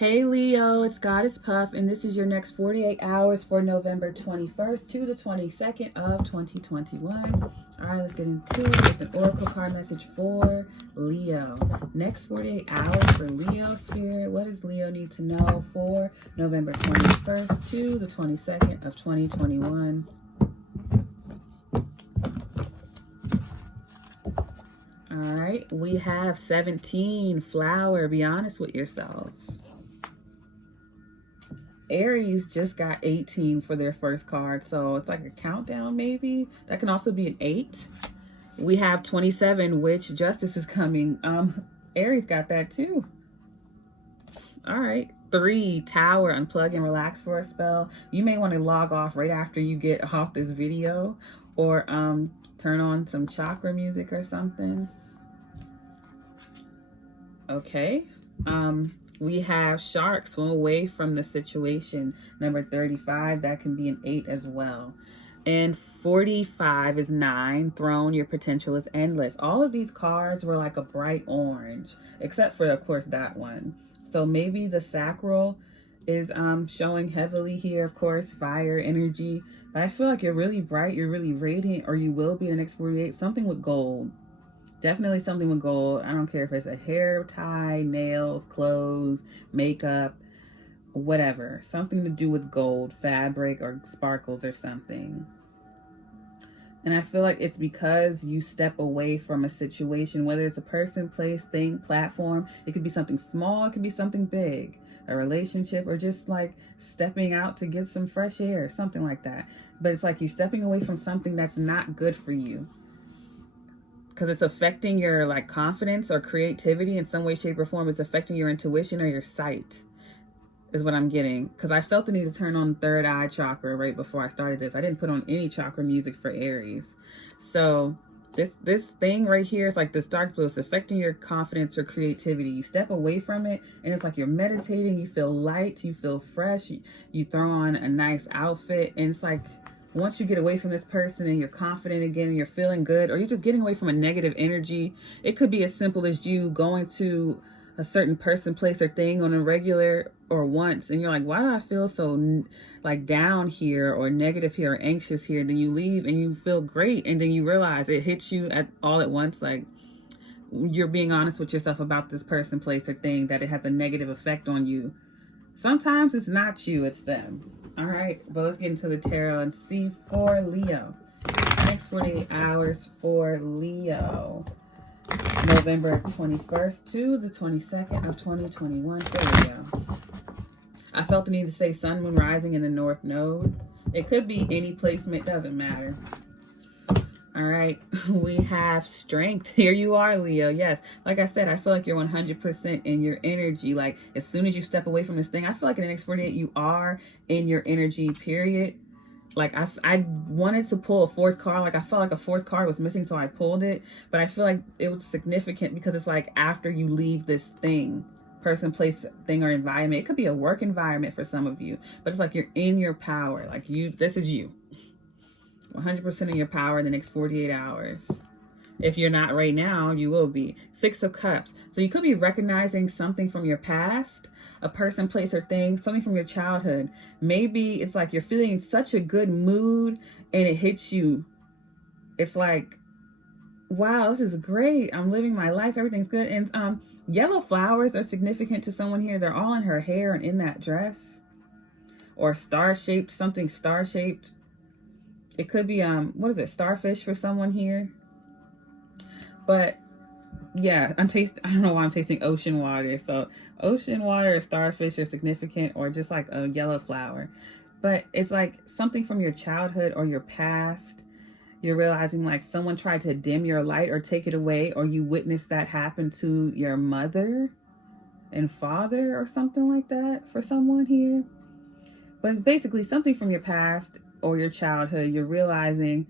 Hey Leo, it's Goddess Puff, and this is your next 48 hours for November 21st to the 22nd of 2021. All right, let's get into it with an oracle card message for Leo. Next 48 hours for Leo Spirit. What does Leo need to know for November 21st to the 22nd of 2021? All right, we have 17, flower. Be honest with yourself. Aries just got 18 for their first card, so it's like a countdown maybe. That can also be an 8. We have 27, which justice is coming. Aries got that too. All right. 3, tower, unplug and relax for a spell. You may want to log off right after you get off this video, or turn on some chakra music or something. Okay. We have shark, swim away from the situation. Number 35, that can be an 8 as well. And 45 is 9, throne, your potential is endless. All of these cards were like a bright orange, except for, of course, that one. So maybe the sacral is showing heavily here, of course, fire energy. But I feel like you're really bright, you're really radiant, or you will be in the next 48. Something with gold. Definitely something with gold. I don't care if it's a hair tie, nails, clothes, makeup, whatever. Something to do with gold, fabric, or sparkles or something. And I feel like it's because you step away from a situation, whether it's a person, place, thing, platform. It could be something small, it could be something big, a relationship, or just like stepping out to get some fresh air, something like that. But it's like you're stepping away from something that's not good for you, because it's affecting your like confidence or creativity in some way, shape, or form. It's affecting your intuition or your sight, is what I'm getting. Because I felt the need to turn on third eye chakra right before I started this. I didn't put on any chakra music for Aries. So this thing right here is like this dark blue. It's affecting your confidence or creativity. You step away from it and it's like you're meditating. You feel light. You feel fresh. You throw on a nice outfit, and it's like, once you get away from this person and you're confident again and you're feeling good, or you're just getting away from a negative energy. It could be as simple as you going to a certain person, place, or thing on a regular or once, and you're like, why do I feel so like down here or negative here or anxious here? Then you leave and you feel great, and then you realize it hits you all at once. Like, you're being honest with yourself about this person, place, or thing, that it has a negative effect on you. Sometimes it's not you, it's them. All right, but let's get into the tarot and see for Leo. Next 48 hours for Leo. November 21st to the 22nd of 2021 for Leo. I felt the need to say sun, moon, rising in the north node. It could be any placement, doesn't matter. All right, we have strength. Here you are, Leo. Yes, like I said, I feel like you're 100% in your energy. Like, as soon as you step away from this thing, I feel like in the next 48, you are in your energy, period. Like, I wanted to pull a fourth card. Like, I felt like a fourth card was missing, so I pulled it. But I feel like it was significant because it's like after you leave this thing, person, place, thing, or environment. It could be a work environment for some of you, but it's like you're in your power. Like, this is you. 100% in your power in the next 48 hours. If you're not right now, you will be. 6 of Cups. So you could be recognizing something from your past, a person, place, or thing, something from your childhood. Maybe it's like you're feeling in such a good mood and it hits you. It's like, wow, this is great. I'm living my life. Everything's good. And yellow flowers are significant to someone here. They're all in her hair and in that dress. Or star-shaped, something star-shaped. It could be, what is it, starfish for someone here. But yeah, I don't know why I'm tasting ocean water. So ocean water or starfish are significant, or just like a yellow flower. But it's like something from your childhood or your past. You're realizing like someone tried to dim your light or take it away, or you witnessed that happen to your mother and father or something like that for someone here. But it's basically something from your past or your childhood. You're realizing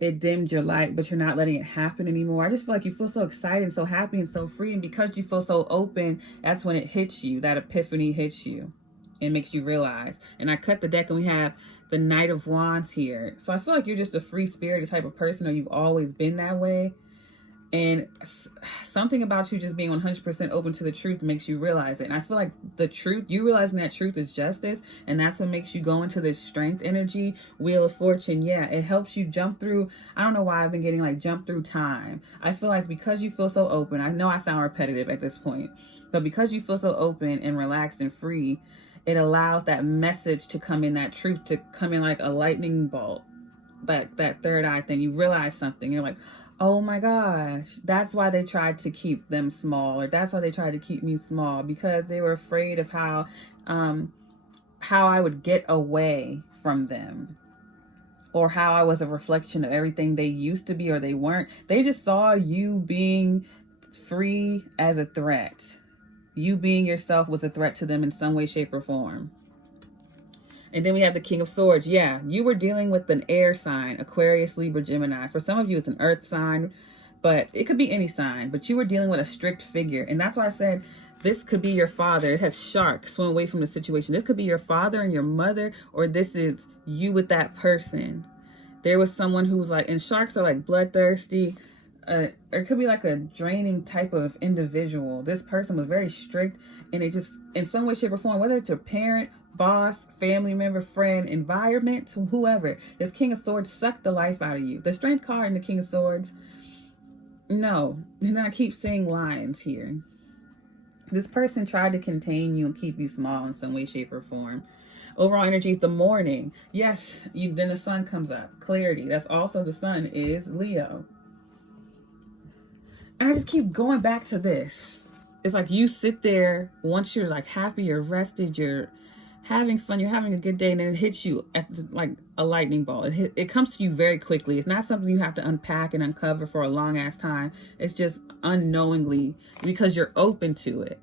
it dimmed your light, but you're not letting it happen anymore. I just feel like you feel so excited and so happy and so free. And because you feel so open, that's when it hits you. That epiphany hits you and makes you realize. And I cut the deck and we have the Knight of Wands here. So I feel like you're just a free spirited type of person, or you've always been that way. And something about you just being 100% open to the truth makes you realize it. And I feel like the truth, you realizing that truth is justice, and that's what makes you go into this strength energy. Wheel of Fortune, yeah, it helps you jump through. I don't know why I've been getting like jump through time. I feel like because you feel so open, I know I sound repetitive at this point, but because you feel so open and relaxed and free, it allows that message to come in, that truth to come in like a lightning bolt, that third eye thing. You realize something, you're like, oh my gosh, that's why they tried to keep them small, or that's why they tried to keep me small, because they were afraid of how I would get away from them, or how I was a reflection of everything they used to be or they weren't. They just saw you being free as a threat. You being yourself was a threat to them in some way, shape, or form. And then we have the King of Swords. Yeah, you were dealing with an air sign, Aquarius, Libra, Gemini. For some of you, it's an earth sign, but it could be any sign. But you were dealing with a strict figure. And that's why I said this could be your father. It has shark, swim away from the situation. This could be your father and your mother, or this is you with that person. There was someone who was like, and sharks are like bloodthirsty. Or it could be like a draining type of individual. This person was very strict, and it just, in some way, shape, or form, whether it's a parent, boss, family member, friend, environment, whoever, this King of Swords sucked the life out of you. The Strength card in the King of Swords, no. And then I keep seeing lines here. This person tried to contain you and keep you small in some way, shape, or form. Overall energy is the morning. Yes, then the sun comes up. Clarity. That's also, the sun is Leo. And I just keep going back to this. It's like you sit there, once you're like happy, you're rested, you're having fun, you're having a good day, and then it hits you like a lightning bolt. It comes to you very quickly. It's not something you have to unpack and uncover for a long ass time. It's just unknowingly, because you're open to it.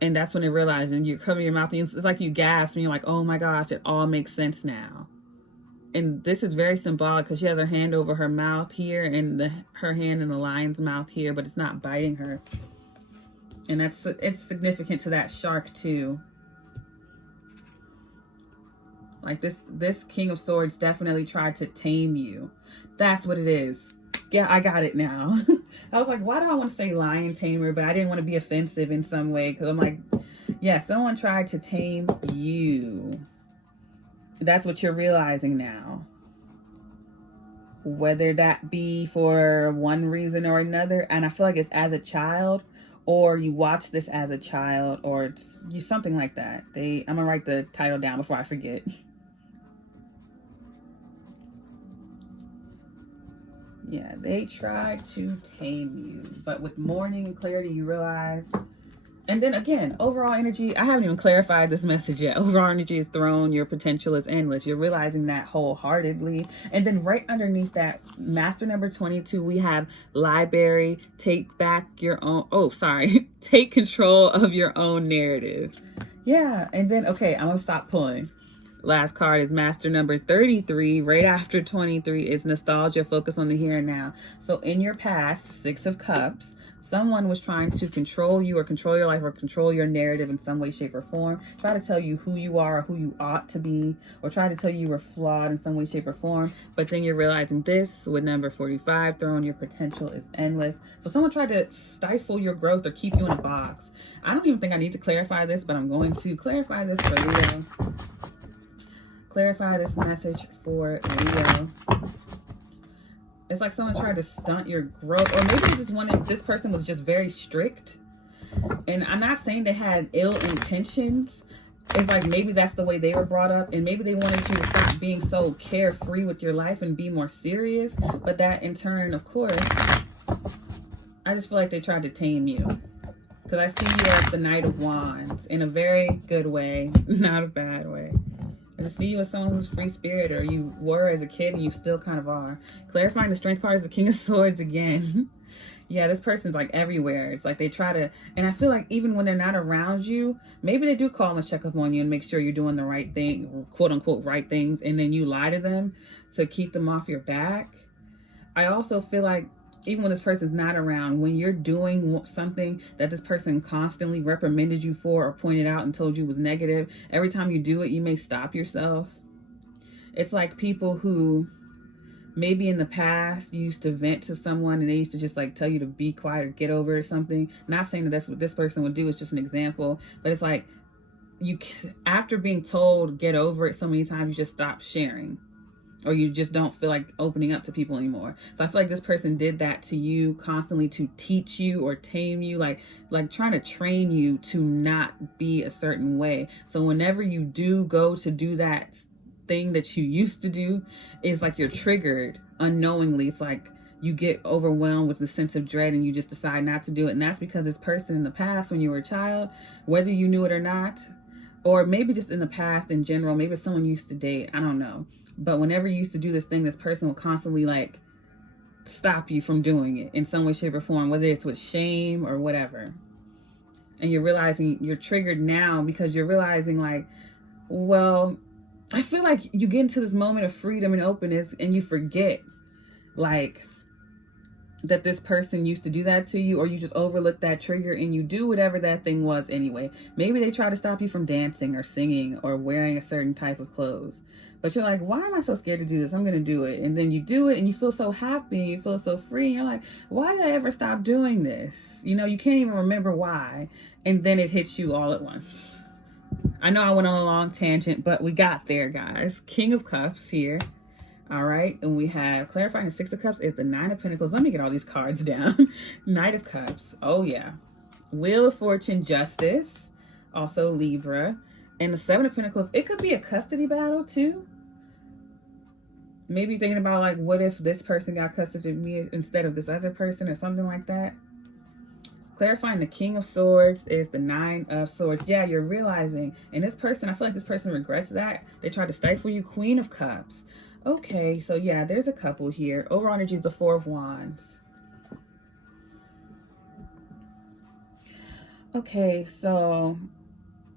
And that's when it realizes, and you cover your mouth, and it's like you gasp, and you're like, oh my gosh, it all makes sense now. And this is very symbolic, because she has her hand over her mouth here, and her hand in the lion's mouth here, but it's not biting her. And it's significant to that shark too. Like this King of Swords definitely tried to tame you. That's what it is. Yeah, I got it now. I was like, why do I want to say lion tamer? But I didn't want to be offensive in some way, because I'm like, yeah, someone tried to tame you. That's what you're realizing now. Whether that be for one reason or another. And I feel like it's as a child, or you watch this as a child, or something like that. I'm going to write the title down before I forget. Yeah, they tried to tame you. But with morning and clarity, you realize. And then again, overall energy, I haven't even clarified this message yet. Overall energy is throne. Your potential is endless. You're realizing that wholeheartedly. And then right underneath that, master number 22, we have library. Take back your own. Oh, sorry. Take control of your own narrative. Yeah. And then, okay, I'm going to stop pulling. Last card is master number 33. Right after 23 is nostalgia. Focus on the here and now. So in your past, 6 of Cups, someone was trying to control you, or control your life, or control your narrative in some way, shape, or form. Try to tell you who you are, or who you ought to be, or try to tell you were flawed in some way, shape, or form. But then you're realizing this with number 45, throne, your potential is endless. So someone tried to stifle your growth or keep you in a box. I don't even think I need to clarify this, but I'm going to clarify this for Leo. Clarify this message for Leo. It's like someone tried to stunt your growth, or maybe they just wanted, this person was just very strict. And I'm not saying they had ill intentions. It's like maybe that's the way they were brought up, and maybe they wanted you to stop being so carefree with your life and be more serious. But that in turn, of course, I just feel like they tried to tame you. Because I see you as the Knight of Wands in a very good way, not a bad way. I just see you as someone who's free spirit, or you were as a kid and you still kind of are. Clarifying the Strength card is the King of Swords again. Yeah, this person's like everywhere. It's like they try to, and I feel like even when they're not around you, maybe they do call and check up on you and make sure you're doing the right thing, quote unquote right things, and then you lie to them to keep them off your back. I also feel like even when this person's not around, when you're doing something that this person constantly reprimanded you for, or pointed out and told you was negative, every time you do it, you may stop yourself. It's like people who maybe in the past you used to vent to someone and they used to just like tell you to be quiet or get over it or something. Not saying that that's what this person would do, it's just an example. But it's like, you, after being told get over it so many times, you just stop sharing, or you just don't feel like opening up to people anymore. So I feel like this person did that to you constantly to teach you or tame you, like trying to train you to not be a certain way. So whenever you do go to do that thing that you used to do, it's like you're triggered unknowingly. It's like you get overwhelmed with the sense of dread and you just decide not to do it. And that's because this person in the past, when you were a child, whether you knew it or not, or maybe just in the past in general, maybe someone you used to date, I don't know. But whenever you used to do this thing, this person will constantly like stop you from doing it in some way, shape, or form, whether it's with shame or whatever. And you're realizing you're triggered now because you're realizing like, well, I feel like you get into this moment of freedom and openness and you forget like that this person used to do that to you, or you just overlook that trigger and you do whatever that thing was anyway. Maybe they try to stop you from dancing or singing or wearing a certain type of clothes, but you're like, why am I so scared to do this? I'm going to do it. And then you do it and you feel so happy, you feel so free. And you're like, why did I ever stop doing this? You know, you can't even remember why. And then it hits you all at once. I know I went on a long tangent, but we got there, guys. King of Cups here. All right, and we have clarifying the Six of Cups is the Nine of Pentacles. Let me get all these cards down. Knight of Cups. Oh, yeah. Wheel of Fortune, Justice. Also Libra. And the Seven of Pentacles. It could be a custody battle, too. Maybe thinking about, like, what if this person got custody of me instead of this other person or something like that. Clarifying the King of Swords is the Nine of Swords. Yeah, you're realizing. And this person, I feel like this person regrets that. They tried to stifle you. Queen of Cups. Okay, so yeah, there's a couple here. Overall energy is the Four of Wands. Okay, so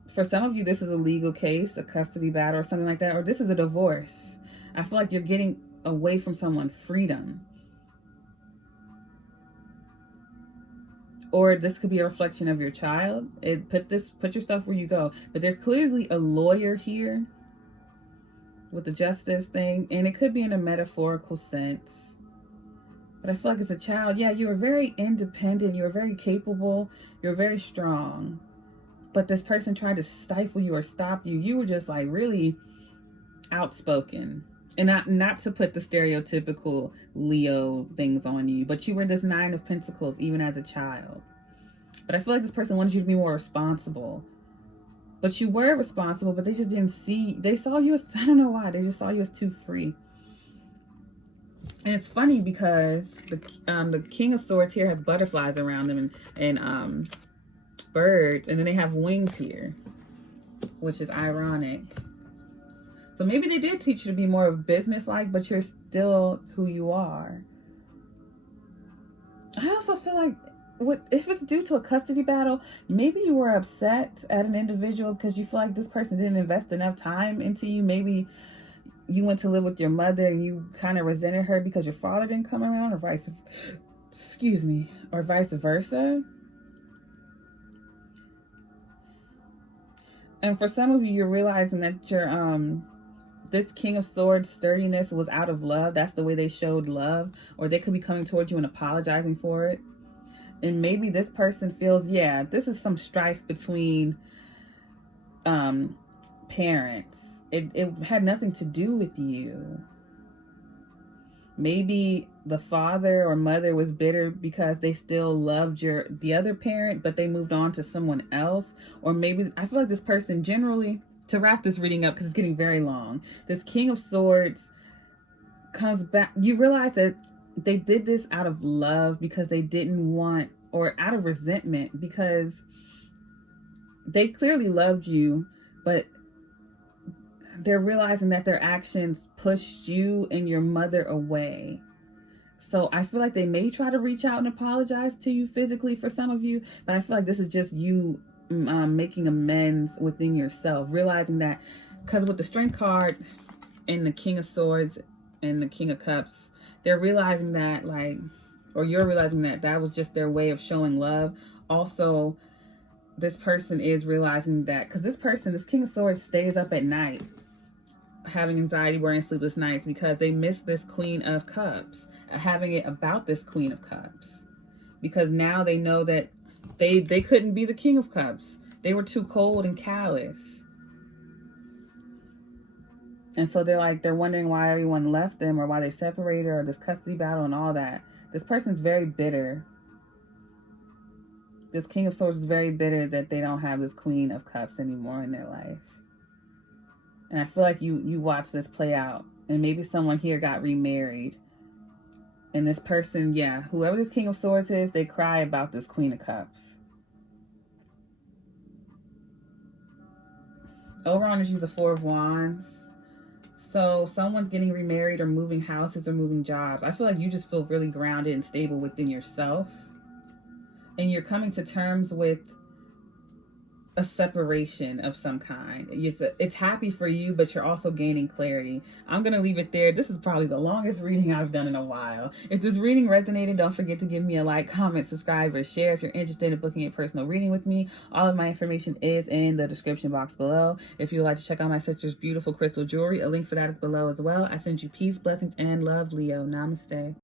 for some of you, this is a legal case, a custody battle or something like that, or this is a divorce. I feel like you're getting away from someone, freedom. Or this could be a reflection of your child. Put your stuff where you go. But there's clearly a lawyer here with the justice thing, and it could be in a metaphorical sense, but I feel like as a child, yeah, you were very independent, you were very capable, you're very strong, but this person tried to stifle you or stop you. You were just like really outspoken, and not to put the stereotypical Leo things on you, but you were this Nine of Pentacles even as a child. But I feel like this person wanted you to be more responsible. But you were responsible, but they just didn't see. They saw you as, I don't know why, they just saw you as too free. And it's funny because the King of Swords here has butterflies around them and birds. And then they have wings here, which is ironic. So maybe they did teach you to be more of business-like, but you're still who you are. I also feel like, if it's due to a custody battle, maybe you were upset at an individual because you feel like this person didn't invest enough time into you. Maybe you went to live with your mother and you kind of resented her because your father didn't come around, or vice versa. And for some of you, you're realizing that your this King of Swords sturdiness was out of love. That's the way they showed love, or they could be coming towards you and apologizing for it. And maybe this person feels, yeah, this is some strife between parents. It had nothing to do with you. Maybe the father or mother was bitter because they still loved the other parent, but they moved on to someone else. Or maybe, I feel like this person generally, to wrap this reading up because it's getting very long, this King of Swords comes back. You realize that they did this out of love because they didn't want, or out of resentment because they clearly loved you, but they're realizing that their actions pushed you and your mother away. So I feel like they may try to reach out and apologize to you physically for some of you, but I feel like this is just you making amends within yourself, realizing that, because with the Strength card and the King of Swords and the King of Cups, they're realizing that, like, or you're realizing that that was just their way of showing love. Also, this person is realizing that, because this person, this King of Swords, stays up at night having anxiety, worrying, sleepless nights because they miss this Queen of Cups, having it about this Queen of Cups. Because now they know that they couldn't be the King of Cups. They were too cold and callous. And so they're wondering why everyone left them or why they separated or this custody battle and all that. This person's very bitter. This King of Swords is very bitter that they don't have this Queen of Cups anymore in their life. And I feel like you watch this play out. And maybe someone here got remarried. And this person, yeah, whoever this King of Swords is, they cry about this Queen of Cups. Overall energy is the Four of Wands. So someone's getting remarried or moving houses or moving jobs. I feel like you just feel really grounded and stable within yourself. And you're coming to terms with a separation of some kind. It's happy for you, but you're also gaining clarity. I'm going to leave it there. This is probably the longest reading I've done in a while. If this reading resonated, don't forget to give me a like, comment, subscribe, or share. If you're interested in booking a personal reading with me, all of my information is in the description box below. If you would like to check out my sister's beautiful crystal jewelry, a link for that is below as well. I send you peace, blessings, and love, Leo. Namaste.